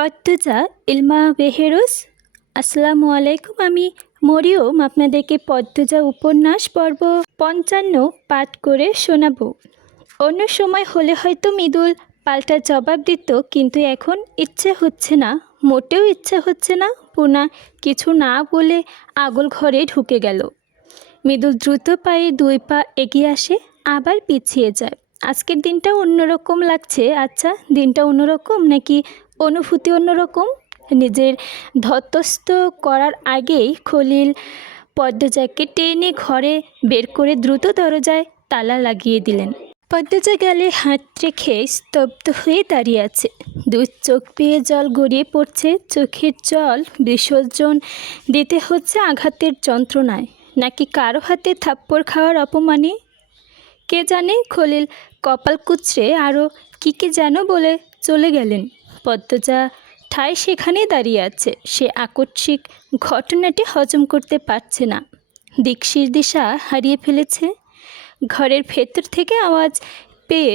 পদ্মজা ইলমা বেহেরোস। আসসালামু আলাইকুম। আমি মরিয়ম আপনাদেরকে পদ্মজা উপন্যাস পর্ব ৫৫ পাঠ করে শোনাবো। অন্য সময় হলে হয়তো মৃদুল পাল্টা জবাব দিত, কিন্তু এখন ইচ্ছে হচ্ছে না, মোটেও ইচ্ছে হচ্ছে না। পুনা কিছু না বলে আগল ঘরে ঢুকে গেল। মৃদুল দ্রুত পায়ে ২ পা এগিয়ে আসে, আবার পিছিয়ে যায়। আজকের দিনটা অন্যরকম লাগছে। আচ্ছা, দিনটা অন্যরকম নাকি অনুভূতি অন্যরকম? নিজের ধতস্থ করার আগেই খলিল পদ্মজাকে টেনে ঘরে বের করে দ্রুত দরজায় তালা লাগিয়ে দিলেন। পদ্মজা গালে হাত রেখে স্তব্ধ হয়ে দাঁড়িয়ে আছে। ২ চোখ বেয়ে জল গড়িয়ে পড়ছে। চোখের জল বিসর্জন দিতে হচ্ছে আঘাতের যন্ত্রণায়, নাকি কারো হাতে থাপ্পড় খাওয়ার অপমানে? কে জানে। খলিল কপাল কুঁচড়ে আরও কী যেন বলে চলে গেলেন। পদ্মজা ঠায় সেখানেই দাঁড়িয়ে আছে। সে আকস্মিক ঘটনাটি হজম করতে পারছে না। দিশা হারিয়ে ফেলেছে। ঘরের ভেতর থেকে আওয়াজ পেয়ে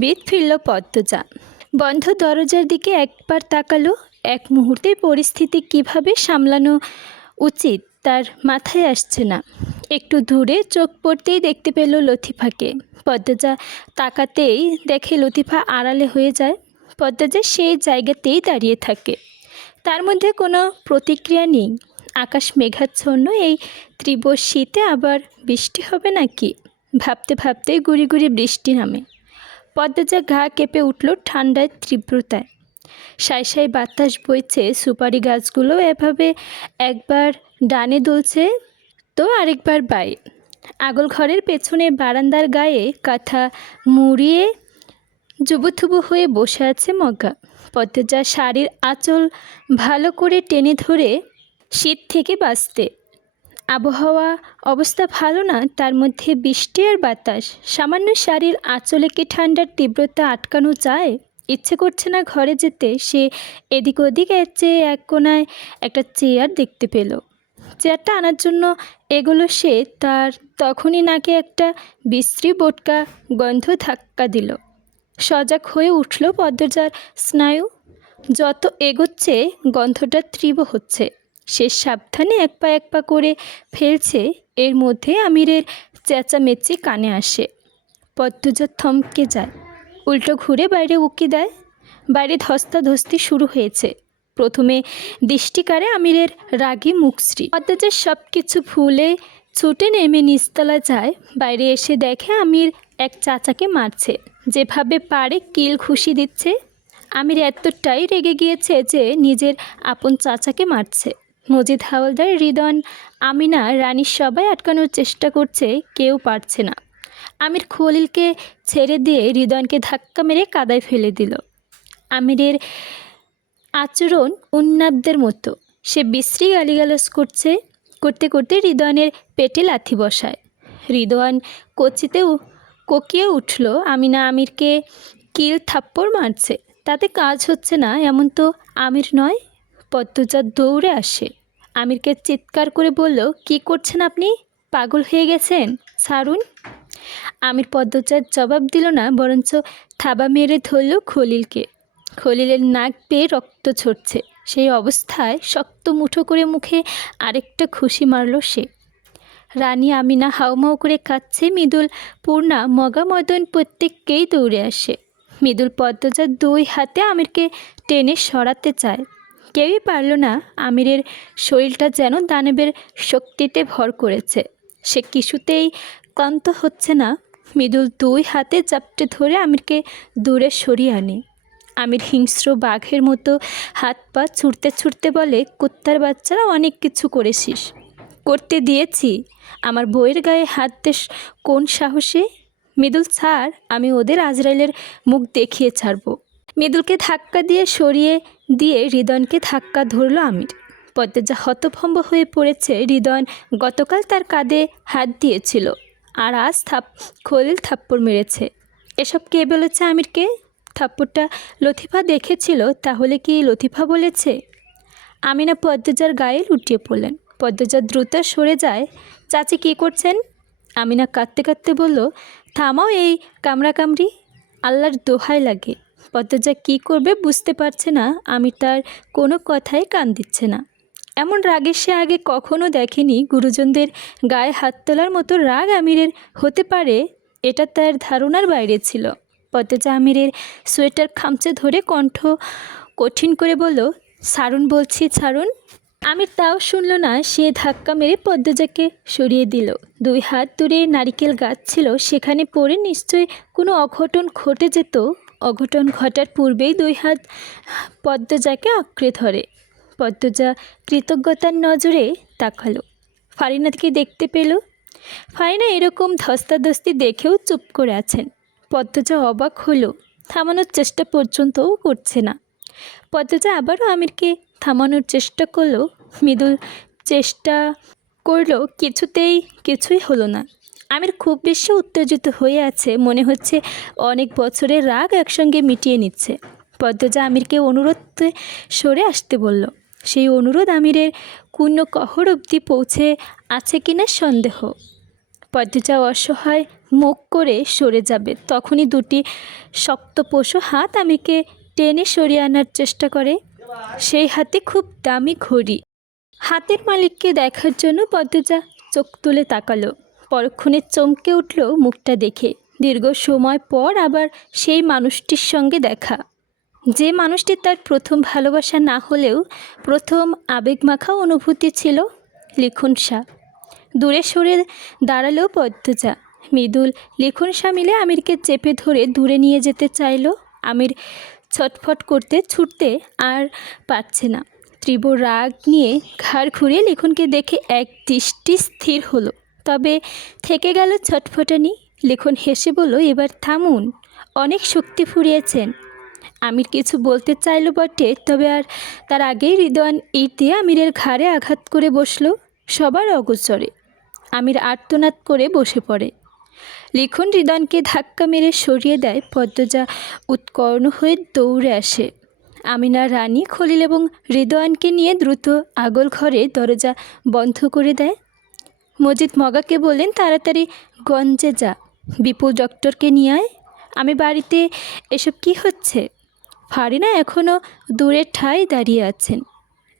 বিদ ফিরল পদ্মজা। বন্ধ দরজার দিকে একবার তাকালো। এক মুহূর্তে পরিস্থিতি কিভাবে সামলানো উচিত তার মাথায় আসছে না। একটু দূরে চোখ পড়তেই দেখতে পেল লতিফাকে। পদ্মজা তাকাতেই দেখে লতিফা আড়ালে হয়ে যায়। পদ্মজা সেই জায়গাতেই দাঁড়িয়ে থাকে। তার মধ্যে কোনো প্রতিক্রিয়া নেই। আকাশ মেঘাচ্ছন্ন। এই তীব্র শীতে আবার বৃষ্টি হবে নাকি? ভাবতে ভাবতে গুড়ি গুড়ি বৃষ্টি নামে। পদ্মজা গা কেঁপে উঠল ঠান্ডায় তীব্রতায়। সাই সাই বাতাস বইছে। সুপারি গাছগুলো এভাবে একবার ডানে দুলছে তো আরেকবার বায়ে। আগল ঘরের পেছনে বারান্দার গায়ে কাঁথা মুড়িয়ে জুবুথুবু হয়ে বসে আছে মগ্গা। পদ্মজা শাড়ির আঁচল ভালো করে টেনে ধরে শীত থেকে বাঁচতে। আবহাওয়া অবস্থা ভালো না, তার মধ্যে বৃষ্টি আর বাতাস। সামান্য শাড়ির আঁচলে কি ঠান্ডার তীব্রতা আটকানো যায়? ইচ্ছে করছে না ঘরে যেতে। সে এদিক ওদিক চেয়ে এক কোনায় একটা চেয়ার দেখতে পেল। চেয়ারটা আনার জন্য এগুলো সে, তার তখনই নাকে একটা বিশ্রী বোটকা গন্ধ ধাক্কা দিল। সজাগ হয়ে উঠল পদ্মজার স্নায়ু। যত এগোচ্ছে গন্ধটা তীব্র হচ্ছে। সে সাবধানে এক পা করে ফেলছে। এর মধ্যে আমিরের চেঁচামেচি কানে আসে। পদ্মজা থমকে যায়, উল্টো ঘুরে বাইরে উকি দেয়। বাইরে ধস্তাধস্তি শুরু হয়েছে। প্রথমে দৃষ্টিকারে আমিরের রাগী মুখশ্রী। পদ্মজা সব কিছু ভুলে ছুটে নেমে নিচতলা যায়। বাইরে এসে দেখে আমির এক চাচাকে মারছে। যেভাবে পারে কিল ঘুষি দিচ্ছে। আমির এতটাই রেগে গিয়েছে যে নিজের আপন চাচাকে মারছে। মজিদ হাওলদার, রিদন, আমিনা, রানী সবাই আটকানোর চেষ্টা করছে, কেউ পারছে না। আমির খলিলকে ছেড়ে দিয়ে রিদনকে ধাক্কা মেরে কাদায় ফেলে দিল। আমিরের আচরণ উন্মাদদের মতো। সে বিশ্রী গালিগালাজ করতে করতে রিদনের পেটে লাথি বসায়। রিদন কোকিয়ে উঠল। আমিনা আমিরকে কিল থাপ্পড় মারছে, তাতে কাজ হচ্ছে না। এমন তো আমির নয়। পদ্মজা দৌড়ে আসে। আমিরকে চিৎকার করে বলল, কি করছেন আপনি? পাগল হয়ে গেছেন, ছাড়ুন। আমির পদ্মজার জবাব দিল না, বরঞ্চ থাবা মেরে ধরল খলিলকে। খলিলের নাক বেয়ে রক্ত ঝরছে। সেই অবস্থায় শক্ত মুঠো করে মুখে আরেকটা ঘুষি মারল সে। রানী আমিনা হাউমাউ করে কাঁদছে। মৃদুল, পূর্ণা, মগা, মদন প্রত্যেককেই দৌড়ে আসে। মৃদুল পদ্মজার ২ হাতে আমিরকে টেনে সরাতে চায়। কেউই পারল না। আমিরের শরীরটা যেন দানবের শক্তিতে ভর করেছে। সে কিছুতেই ক্লান্ত হচ্ছে না। মৃদুল ২ হাতে চাপটে ধরে আমিরকে দূরে সরিয়ে আনে। আমির হিংস্র বাঘের মতো হাত পা ছুটতে ছুটতে বলে, কুত্তার বাচ্চারা, অনেক কিছু করেছিস, করতে দিয়েছি। আমার বইয়ের গায়ে হাত দেশ কোন সাহসে? মৃদুল, ছাড়, আমি ওদের আজরাইলের মুখ দেখিয়ে ছাড়ব। মৃদুলকে ধাক্কা দিয়ে সরিয়ে দিয়ে রিদনকে ধাক্কা ধরল আমির। পদ্মজা হতভম্ব হয়ে পড়েছে। রিদন গতকাল তার কাঁধে হাত দিয়েছিল, আর আজ খলিল থাপ্পড় মেরেছে। এসব কে বলেছে আমিরকে? থাপ্পড়টা লতিফা দেখেছিল। তাহলে কি লতিফা বলেছে? আমিনা পদ্মজার গায়ে লুটিয়ে পড়লেন। পদ্মজা দ্রুত সরে যায়। চাচি কী করছেন? আমিনা কাঁদতে কাঁদতে বলল, থামাও এই কামড়াকামড়ি, আল্লাহর দোহাই লাগে। পদ্মজা কী করবে বুঝতে পারছে না, আমির তার কোনো কথায় কান দিচ্ছে না। এমন রাগে সে আগে কখনো দেখেনি। গুরুজনদের গায়ে হাত তোলার মতো রাগ আমিরের হতে পারে, এটা তার ধারণার বাইরে ছিল। পদ্মজা আমিরের সোয়েটার খামচে ধরে কণ্ঠ কঠিন করে বলল, ছাড়ুন বলছি, ছাড়ুন। আমির তাও শুনল না, সে ধাক্কা মেরে পদ্মজাকে সরিয়ে দিল। 2 হাত দূরে নারিকেল গাছ ছিল, সেখানে পড়ে নিশ্চয়ই কোনো অঘটন ঘটে যেত। অঘটন ঘটার পূর্বেই 2 হাত পদ্মজাকে আঁকড়ে ধরে। পদ্মজা কৃতজ্ঞতার নজরে তাকালো, ফারিনাকে দেখতে পেল। ফারিনা এরকম ধস্তাধস্তি দেখেও চুপ করে আছেন। পদ্মজা অবাক হলো, থামানোর চেষ্টা পর্যন্তও করছে না। পদ্মজা আবারও আমিরকে থামানোর চেষ্টা করলো, মৃদুল চেষ্টা করলো, কিছুই হলো না। আমির খুব বেশি উত্তেজিত হয়ে আছে, মনে হচ্ছে অনেক বছরের রাগ একসঙ্গে মিটিয়ে নিচ্ছে। পদ্মজা আমিরকে অনুরোধে সরে আসতে বলল। সেই অনুরোধ আমিরের কুণ্য কহর অবধি পৌঁছে আছে কিনা সন্দেহ। পদ্মজা অসহায় মুখ করে সরে যাবে, তখনই 2টি শক্তপোষো হাত আমিরকে টেনে সরিয়ে আনার চেষ্টা করে। সেই হাতে খুব দামি ঘড়ি। হাতের মালিককে দেখার জন্য পদ্মজা চোখ তুলে তাকালো। পরক্ষণে চমকে উঠল মুখটা দেখে। দীর্ঘ সময় পর আবার সেই মানুষটির সঙ্গে দেখা, যে মানুষটি তার প্রথম ভালোবাসা না হলেও প্রথম আবেগমাখা অনুভূতি ছিল। লিখন শাহ। দূরে সরে দাঁড়ালো পদ্মজা। মৃদুল লিখন শাহ মিলে আমিরকে চেপে ধরে দূরে নিয়ে যেতে চাইল। আমির ছটফট করতে ছুটতে আর পারছে না। তীব্র রাগ নিয়ে ঘাড় ঘুরিয়ে লিখনকে দেখে এক দৃষ্টি স্থির হলো, তবে থেকে গেল ছটফটানি। লিখন হেসে বলল, এবার থামুন, অনেক শক্তি ফুরিয়েছেন। আমির কিছু বলতে চাইল বটে, তবে আর তার আগেই রিদওয়ান ইট দিয়ে আমিরের ঘাড়ে আঘাত করে বসল। সবার অগোচরে আমির আর্তনাদ করে বসে পড়ে। লিখন রিদওয়ানকে ধাক্কা মেরে সরিয়ে দেয়। পদ্মজা উৎকর্ণ হয়ে দৌড়ে আসে। আমিনা রানী, খলিল এবং রিদওয়ানকে নিয়ে দ্রুত আগল ঘরে দরজা বন্ধ করে দেয়। মজিদ মগাকে বললেন, তাড়াতাড়ি গঞ্জে যা, বিপুল ডক্টরকে নিয়ে আয়। আমি বাড়িতে, এসব কি হচ্ছে? ফারিনা এখনও দূরের ঠায় দাঁড়িয়ে আছেন।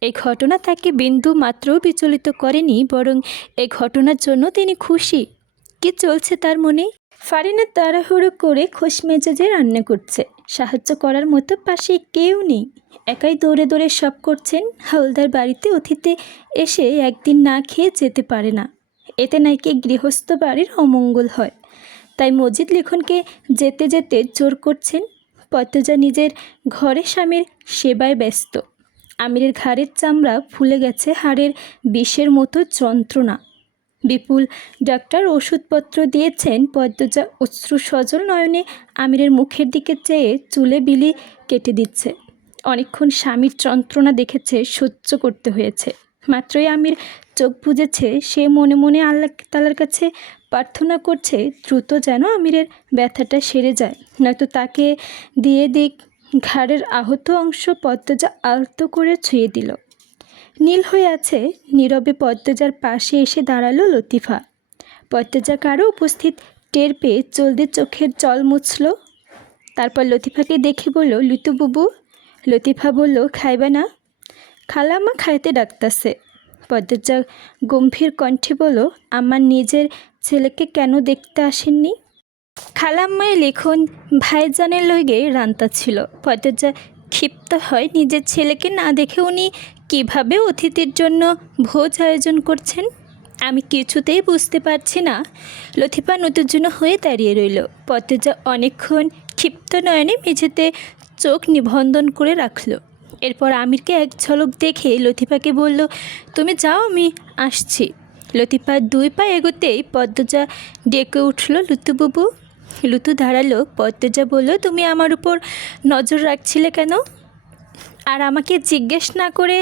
এই ঘটনা তাকে বিন্দু মাত্রও বিচলিত করেনি, বরং এই ঘটনার জন্য তিনি খুশি। কি চলছে তার মনে? ফারিনা তাড়াহুড়ো করে খোশ মেজাজে রান্না করছে। সাহায্য করার মতো পাশে কেউ নেই, একাই দৌড়ে দৌড়ে সব করছেন। হালদার বাড়িতে অতিথি এসে একদিন না খেয়ে যেতে পারে না, এতে নাকি গৃহস্থ বাড়ির অমঙ্গল হয়। তাই মজিদ লিখনকে যেতে যেতে জোর করছেন। পদ্মজা নিজের ঘরে স্বামীর সেবায় ব্যস্ত। আমিরের ঘাড়ের চামড়া ফুলে গেছে, হাড়ের বিষের মতো যন্ত্রণা। বিপুল ডাক্তার ওষুধপত্র দিয়েছেন। পদ্মজা অশ্রু সজল নয়নে আমিরের মুখের দিকে চেয়ে চুলে বিলি কেটে দিচ্ছে। অনেকক্ষণ স্বামীর যন্ত্রণা দেখেছে, সহ্য করতে হয়েছে। মাত্রই আমির চোখ বুজেছে, সে মনে মনে আল্লাহ তাআলার কাছে প্রার্থনা করছে দ্রুত যেন আমিরের ব্যথাটা সেরে যায়, নয়তো তাকে দিয়ে দিক। ঘাড়ের আহত অংশ পদ্মজা আলতো করে ছুঁয়ে দিল। নীল হয়ে আছে। নীরবে পদ্মজার পাশে এসে দাঁড়ালো লতিফা। পদ্মজা কারো উপস্থিত টের পেয়ে জলদি চোখের জল মুছল। তারপর লতিফাকে দেখে বলল, লুতু বুবু। লতিফা বলল, খাইবা না? খালাম্মা খাইতে ডাকতাছে। পদ্মজা গম্ভীর কণ্ঠে বলল, আমার নিজের ছেলেকে কেন দেখতে আসেননি? খালাম্মায় লিখন ভাইজানের লইগে রান্তা ছিল। পদ্মজা ক্ষিপ্ত হয়, নিজের ছেলেকে না দেখে উনি কিভাবে অতিথির জন্য ভোজ আয়োজন করছেন। আমি কিছুতেই বুঝতে পারছি না। লতিফা নতুন হয়ে দাঁড়িয়ে রইল। পদ্মজা অনেকক্ষণ ক্ষিপ্ত নয়নে মেঝেতে চোখ নিবন্ধন করে রাখল। এরপর আমিরকে এক ঝলক দেখে লতিফাকে বলল, তুমি যাও, আমি আসছি। লতিফা 2 পা এগোতেই পদ্মজা ডেকে উঠল, লুতু বুবু। লুতু দাঁড়ালো। পদ্মজা বলল, তুমি আমার উপর নজর রাখছিলে কেন? আর আমাকে জিজ্ঞেস না করে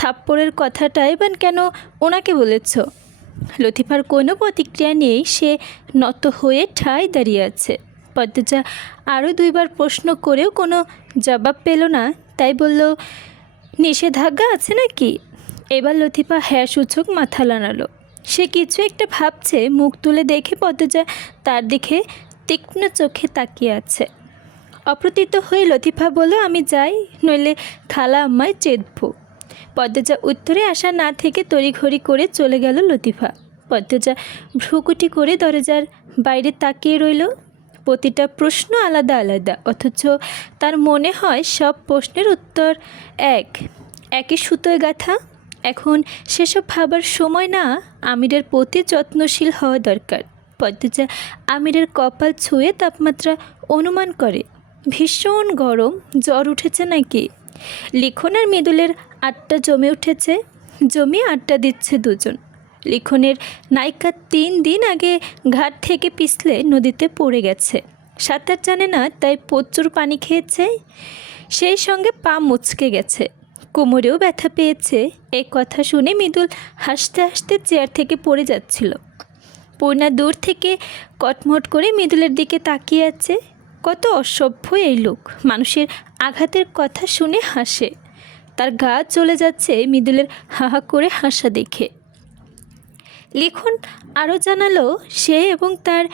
থাপ্পড়ের কথাটাই বা কেন ওনাকে বলেছ? লতিফার কোনো প্রতিক্রিয়া নেই, সে নত হয়ে ঠায় দাঁড়িয়ে আছে। পদ্মজা আরও 2 বার প্রশ্ন করেও কোনো জবাব পেল না, তাই বলল, নিষেধাজ্ঞা আছে নাকি? এবার লতিফা হ্যাঁ সূচক মাথা নাড়ালো। সে কিছু একটা ভাবছে। মুখ তুলে দেখে পদ্মজা তার দিকে তীক্ষ্ণ চোখে তাকিয়ে আছে। অপ্রতিত হয়ে লতিফা বলল, আমি যাই, নইলে খালা আম্মায় চেতবো। পদ্মজা উত্তরে আসা না থেকে তড়িঘড়ি করে চলে গেল লতিফা। পদ্মজা ভ্রুকুটি করে দরজার বাইরে তাকিয়ে রইল। প্রতিটা প্রশ্ন আলাদা আলাদা, অথচ তার মনে হয় সব প্রশ্নের উত্তর একই সুতোয় গাঁথা। এখন সেসব ভাবার সময় না, আমিরের প্রতি যত্নশীল হওয়া দরকার। পদ্মজা আমিরের কপাল ছুঁয়ে তাপমাত্রা অনুমান করে। ভীষণ গরম, জ্বর উঠেছে নাকি? লিখন আর মৃদুলের আড্ডা জমে উঠেছে, জমিয়ে আড্ডা দিচ্ছে দুজন। লিখনের নায়িকা 3 দিন আগে ঘাট থেকে পিছলে নদীতে পড়ে গেছে। সাঁতার জানে না, তাই প্রচুর পানি খেয়েছে, সেই সঙ্গে পা মুচকে গেছে, কোমরেও ব্যথা পেয়েছে। এই কথা শুনে মৃদুল হাসতে হাসতে চেয়ার থেকে পড়ে যাচ্ছিল। পূর্ণা দূর থেকে কটমট করে মৃদুলের দিকে তাকিয়ে আছে। কত অসভ্য এই লোক, মানুষের আঘাতের কথা শুনে হাসে। তার গা চলে যাচ্ছে মৃদুলের হাহা করে হাসা দেখে। লিখন আরও জানালো, সে এবং তার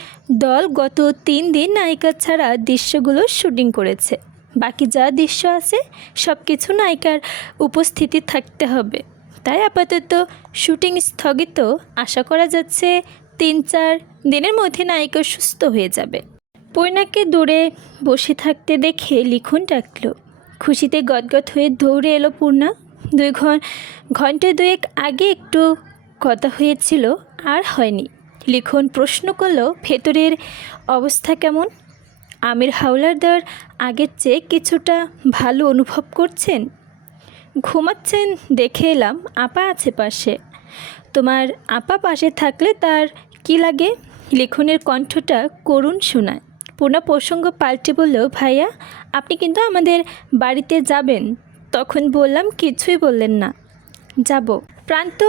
দল গত 3 দিন নায়িকা ছাড়া দৃশ্যগুলো শুটিং করেছে। বাকি যা দৃশ্য আছে সব কিছু নায়িকার উপস্থিতি থাকতে হবে, তাই আপাতত শুটিং স্থগিত। আশা করা যাচ্ছে 3-4 দিনের মধ্যে নায়িকা সুস্থ হয়ে যাবে। পূর্ণাকে দূরে বসে থাকতে দেখে লিখন ডাকল। খুশিতে গদগদ হয়ে দৌড়ে এলো পূর্ণা। 2 ঘন্টা 2 আগে একটু কথা হয়েছিল, আর হয়নি। লিখন প্রশ্ন করলো, ভেতরের অবস্থা কেমন? আমির হাওলাদার আগের চেয়ে কিছুটা ভালো অনুভব করছেন? ঘুমাচ্ছেন দেখে এলাম, আপা আছে পাশে। তোমার আপা পাশে থাকলে তার কি লাগে? লিখনের কণ্ঠটা করুণ শোনায়। পূর্ণা প্রসঙ্গ পাল্টে বলল, ভাইয়া আপনি কিন্তু আমাদের বাড়িতে যাবেন। তখন বললাম, কিছুই বললেন না। যাব। প্রান্ত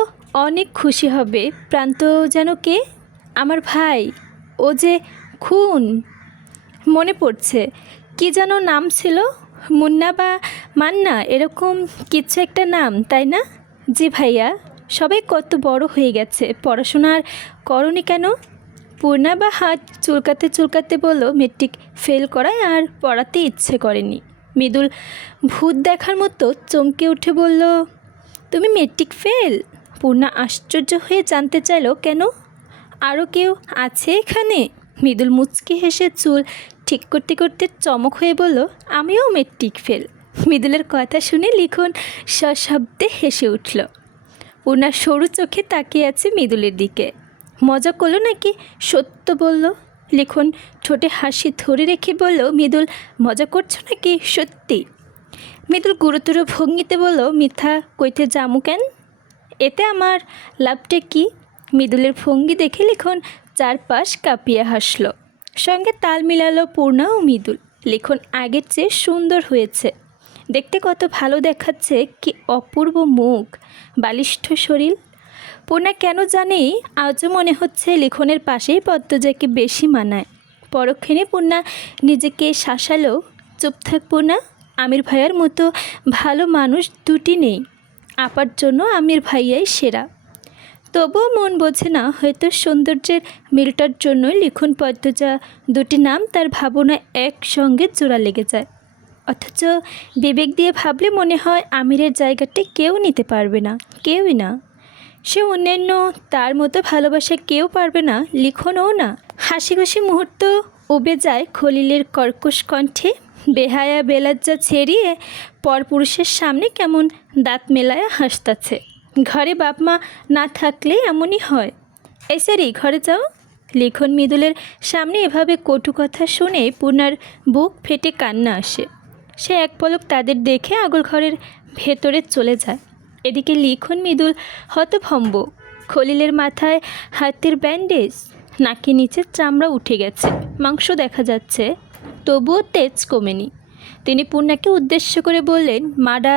অনেক খুশি হবে। প্রান্ত যেন কে? আমার ভাই, ও যে খুন। মনে পড়ছে, কি যেন নাম ছিল, মুন্না বা মান্না, এরকম কিছু একটা নাম, তাই না? জি ভাইয়া। সবাই কত বড় হয়ে গেছে, পড়াশোনার করনি কেন? পূর্ণা বা হাত চুলকাতে চুলকাতে বলল, মেট্রিক ফেল করায় আর পড়াতে ইচ্ছে করেনি। মৃদুল ভূত দেখার মতো চমকে উঠে বলল, তুমি মেট্রিক ফেল? পূর্ণা আশ্চর্য হয়ে জানতে চাইল, কেন? আরও কেউ আছে এখানে? মৃদুল মুচকি হেসে চুল ঠিক করতে করতে চমক হয়ে বলল, আমিও মেট্রিক ফেল। মৃদুলের কথা শুনে লিখন সশব্দে হেসে উঠল। পূর্ণা সরু চোখে তাকিয়ে আছে মৃদুলের দিকে। মজা করলো নাকি সত্য বলল? লিখন ঠোঁটে হাসি ধরে রেখে বলল, মৃদুল মজা করছো নাকি সত্যি? মৃদুল গুরুতর ভঙ্গিতে বলল, মিথ্যা কইতে জামু কেন? এতে আমার লাভটা কি? মৃদুলের ভঙ্গি দেখে লিখন চারপাশ কাঁপিয়ে হাসল। সঙ্গে তাল মিলালো পূর্ণা ও মৃদুল। লিখন আগের চেয়ে সুন্দর হয়েছে, দেখতে কত ভালো দেখাচ্ছে, কি অপূর্ব মুখ, বালিষ্ঠ শরীর। পূর্ণা কেন জানি আজও মনে হচ্ছে লিখনের পাশেই পদ্মজাকে বেশি মানায়। পরক্ষণে পূর্ণা নিজেকে শাসালো, চুপ থাক পূর্ণা, আমির ভাইয়ার মতো ভালো মানুষ দুটি নেই। আপার জন্য আমির ভাইয়াই সেরা। তবুও মন বোঝে না, হয়তো সৌন্দর্যের মিলটার জন্যই লিখন পদ্মজা দুটি নাম তার ভাবনা একসঙ্গে জোড়া লেগে যায়। অথচ বিবেক দিয়ে ভাবলে মনে হয় আমিরের জায়গাটা কেউ নিতে পারবে না, কেউই না। সে অন্যান্য তার মতো ভালোবাসা কেউ পারবে না, লিখনও না। হাসি খুশি মুহূর্ত উবে যায় খলিলের কর্কশ কণ্ঠে। বেহায়া বেলাজ্জা ছেড়িয়ে পরপুরুষের সামনে কেমন দাঁত মেলায়া হাসতাছে। ঘরে বাপ মা না থাকলে এমনই হয়। এই সারি ঘরে যাও। লিখন মৃদুলের সামনে এভাবে কটু কথা শুনে পূর্ণার বুক ফেটে কান্না আসে। সে এক পলক তাদের দেখে আগল ঘরের ভেতরে চলে যায়। এদিকে লিখন মৃদুল হতভম্ব। খলিলের মাথায় হাতের ব্যান্ডেজ, নাকে নিচে চামড়া উঠে গেছে, মাংস দেখা যাচ্ছে, তবুও তেজ কমেনি। তিনি পূর্ণাকে উদ্দেশ্য করে বললেন, মাডা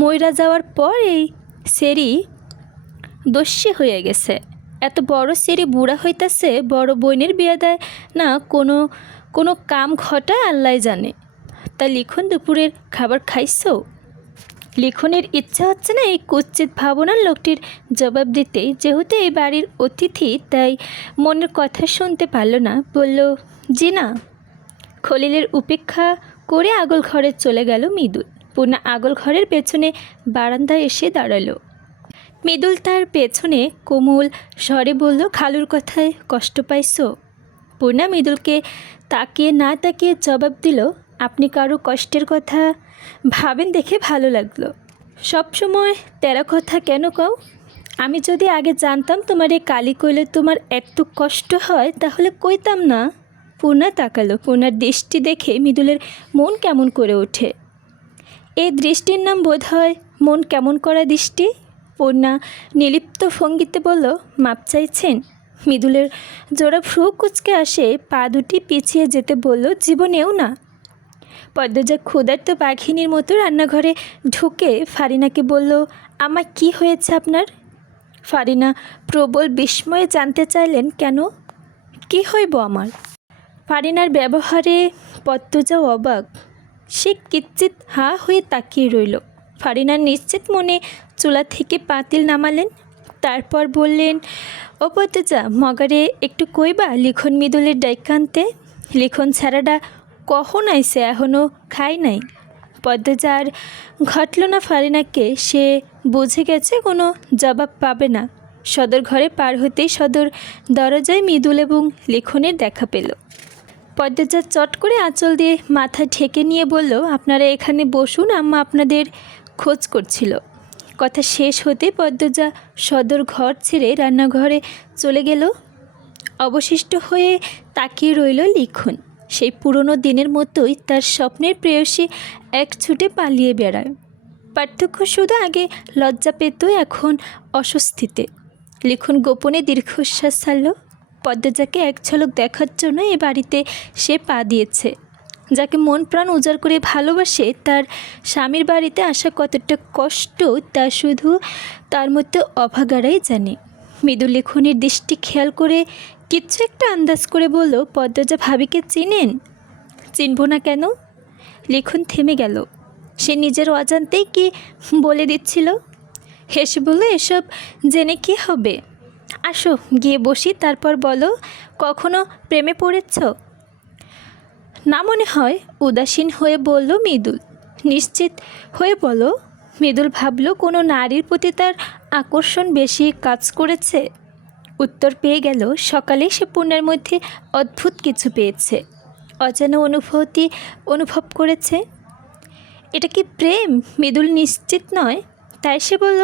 ময়রা যাওয়ার পর এই সেরি দস্যি হয়ে গেছে। এত বড় সেরি বুড়া হইতাছে, বড় বোনের বিয়ে দেয় না, কোনো কাম ঘটায় আল্লাহ জানে। তা লিখন দুপুরের খাবার খাইছো? লিখনের ইচ্ছা হচ্ছে না এই কুৎসিত ভাবনার লোকটির জবাব দিতে। যেহেতু এই বাড়ির অতিথি, তাই মনের কথা শুনতে পারল না, বলল, জি না। খলিলের উপেক্ষা করে আগল ঘরে চলে গেল মৃদুল। পূর্ণা আগল ঘরের পেছনে বারান্দায় এসে দাঁড়ালো। মৃদুল তার পেছনে কোমল স্বরে বলল, খালুর কথায় কষ্ট পাইছো? পূর্ণা মৃদুলকে তাকিয়ে না তাকিয়ে জবাব দিল, আপনি কারো কষ্টের কথা ভাবেন দেখে ভালো লাগলো। সবসময় তেরা কথা কেন কও? আমি যদি আগে জানতাম তোমার এই কালি কইলে তোমার এত কষ্ট হয় তাহলে কইতাম না। পূর্ণা তাকালো। পূর্ণার দৃষ্টি দেখে মৃদুলের মন কেমন করে ওঠে। এই দৃষ্টির নাম বোধ হয় মন কেমন করা দৃষ্টি। পূর্ণা নিলিপ্ত ভঙ্গিতে বলল, মাপ চাইছেন? মৃদুলের জোড়া ভ্রু কুচকে আসে, পা দুটি পিছিয়ে যেতে বলল, জীবনেও না। পদ্মজা ক্ষুধার্ত বাঘিনীর মতো রান্নাঘরে ঢুকে ফারিনাকে বলল, আমার কি হয়েছে আপনার? ফারিনা প্রবল বিস্ময়ে জানতে চাইলেন, কেন, কি হইব আমার? ফারিনার ব্যবহারে পদ্মজা অবাক। সে কিচ্ছিত হা হয়ে তাকিয়ে রইল। ফারিনার নিশ্চিত মনে চুলা থেকে পাতিল নামালেন। তারপর বললেন, ও পদ্মজা, মগারে একটু কইবা লিখন মৃদুলের ডাইকান্তে? লিখন ছাড়াটা কখন আইসে, এখনও খাই নাই। পদ্মজা আর ঘটল না ফারিনাকে। সে বুঝে গেছে কোনো জবাব পাবে না। সদর ঘরে পার হতেই সদর দরজায় মৃদুল এবং লিখনের দেখা পেল। পদ্মজা চট করে আঁচল দিয়ে মাথা ঢেকে নিয়ে বলল, আপনারা এখানে বসুন, আম্মা আপনাদের খোঁজ করছিল। কথা শেষ হতে পদ্মজা সদর ঘর ছেড়ে রান্নাঘরে চলে গেল। অবশিষ্ট হয়ে তাকিয়ে রইল লিখন। সেই পুরনো দিনের মতোই তার স্বপ্নের প্রেয়সী এক ছুটে পালিয়ে বেড়ায়। পার্থক্য শুধু আগে লজ্জা পেত, এখন অস্বস্তিতে। লিখন গোপনে দীর্ঘশ্বাস ছাড়ল। পদ্মজাকে এক ঝলক দেখার জন্য এ বাড়িতে সে পা দিয়েছে। যাকে মন প্রাণ উজাড় করে ভালোবাসে, তার স্বামীর বাড়িতে আসা কতটা কষ্ট তা শুধু তার মধ্যে অভাগারাই জানে। মৃদু লিখনের দৃষ্টি খেয়াল করে কিচ্ছু একটা আন্দাজ করে বলল, পদ্মজা ভাবিকে চিনেন? চিনব না কেন? লিখন থেমে গেল। সে নিজের অজান্তেই কি বলে দিচ্ছিল। হেসে বলল, এসব জেনে কি হবে? আসো গিয়ে বসি, তারপর বলো, কখনো প্রেমে পড়েছ? না মনে হয়, উদাসীন হয়ে বলল মৃদুল। নিশ্চিত হয়ে বলো। মৃদুল ভাবল কোনো নারীর প্রতি তার আকর্ষণ বেশি কাজ করেছে। উত্তর পেয়ে গেল। সকালে সে পূর্ণার মধ্যে অদ্ভুত কিছু পেয়েছে। অজানা অনুভূতি অনুভব করেছে। এটা কি প্রেম? মৃদুল নিশ্চিত নয়। তাই সে বলল,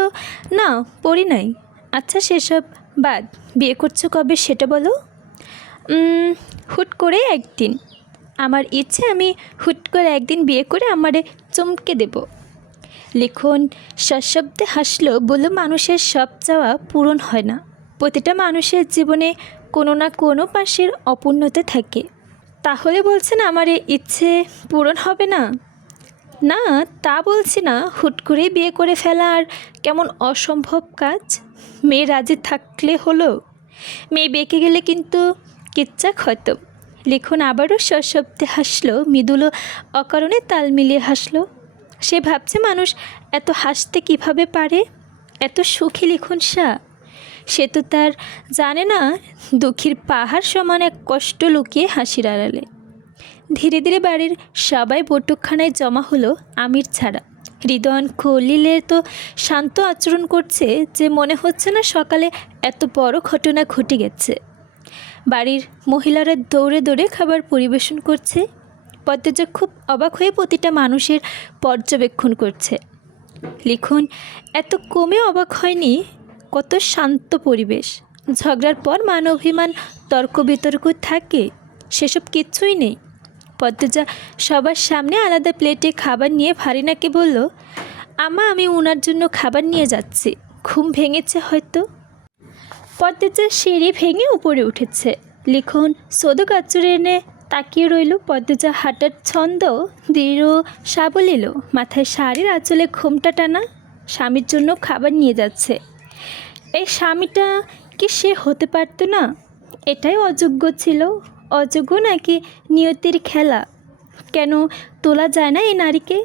না, পড়ি নাই। আচ্ছা সেসব বাদ, বিয়ে করছো কবে সেটা বলো। হুট করে একদিন। আমার ইচ্ছে আমি হুট করে একদিন বিয়ে করে আমারে চমকে দেব। লিখন সশব্দে হাসলো, বলল, মানুষের সব চাওয়া পূরণ হয় না। প্রতিটা মানুষের জীবনে কোনো না কোনো পাশের অপূর্ণতা থাকে। তাহলে বলছেন আমার এই ইচ্ছে পূরণ হবে না? না, তা বলছি না। হুট করে বিয়ে করে ফেলা আর কেমন অসম্ভব কাজ। মেয়ে রাজি থাকলে হলো। মেয়ে বেঁকে গেলে কিন্তু কিচ্ছা খতম। লিখন আবারও সশব্দে হাসলো। মৃদুলও অকারণে তাল মিলিয়ে হাসলো। সে ভাবছে মানুষ এত হাসতে কিভাবে পারে, এত সুখী লিখন শাহ। সে তো তার জানে না দুঃখীর পাহাড় সমান এক কষ্ট লুকিয়ে হাসির আড়ালে। ধীরে ধীরে বাড়ির সবাই বৈঠকখানায় জমা হলো, আমির ছাড়া। হৃদয়ন খলিলের তো শান্ত আচরণ করছে যে মনে হচ্ছে না সকালে এত বড় ঘটনা ঘটে গেছে। বাড়ির মহিলারা দৌড়ে দৌড়ে খাবার পরিবেশন করছে। পদ্মজা খুব অবাক হয়ে প্রতিটা মানুষের পর্যবেক্ষণ করছে। লিখন এত কমে অবাক হয়নি। কত শান্ত পরিবেশ। ঝগড়ার পর মান অভিমান, তর্ক বিতর্ক থাকে, সেসব কিচ্ছুই নেই। পদ্মজা সবার সামনে আলাদা প্লেটে খাবার নিয়ে ফারিনাকে বলল, আম্মা, আমি ওনার জন্য খাবার নিয়ে যাচ্ছি। ঘুম ভেঙেছে হয়তো। পদ্মজা সিঁড়ি ভেঙে উপরে উঠেছে। লিখন সোদো কাচুরে এনে তাকিয়ে রইল। পদ্মজা হাঁটার ছন্দ দৃঢ় সাবলীল, মাথায় শাড়ির আঁচলে ঘোমটা টানা। স্বামীর জন্য খাবার নিয়ে যাচ্ছে। এই স্বামীটা কি সে হতে পারত না? এটাই অযোগ্য ছিল। অযোগ্য নাকি নিয়তির খেলা? কেন তোলা যায় না এই নারীকে?